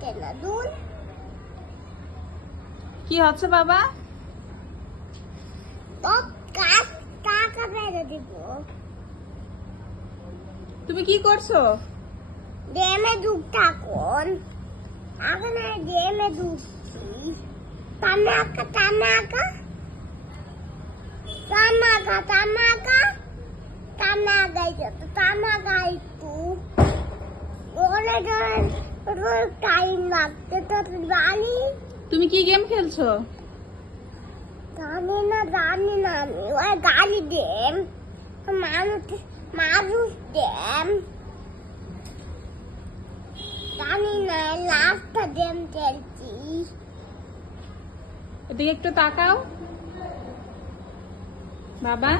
হচ্ছে না দুল। কি হচ্ছে বাবা? তো কাজ টাকা বেড়ে দিব। তুমি কি করছো? গেমে ঢুকটা কোন আগে গেমে ঢুকছি। তামাকা তামাকা তামাকা তামাকা তামাকা তামাকা একটু ওরে রোজ টাইম লাগছে তো জানি। তুমি কি গেম খেলছো? জানি না আমি ওই গাড়ি গেম মানুষ গেম জানি না লাস্টটা গেম খেলছি। এদিকে একটু তাকাও বাবা।